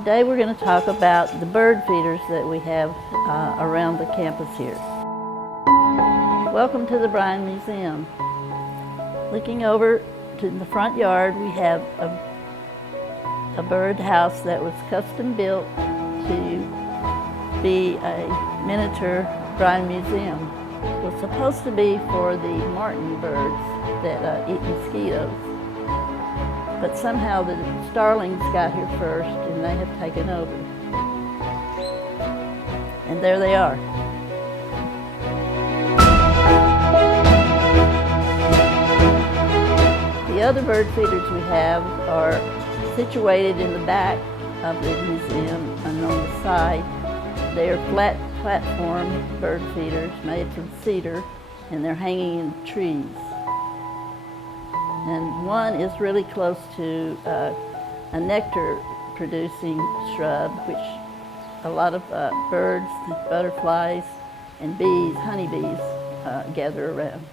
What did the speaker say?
Today we're going to talk about the bird feeders that we have around the campus here. Welcome to the Bryan Museum. Looking over to the front yard, we have a bird house that was custom built to be a miniature Bryan Museum. It was supposed to be for the martin birds that eat mosquitoes. But somehow the starlings got here first and they have taken over. And there they are. The other bird feeders we have are situated in the back of the museum and on the side. They are flat platform bird feeders made from cedar, and they're hanging in trees. And one is really close to a nectar-producing shrub, which a lot of birds, butterflies, and bees, honeybees, gather around.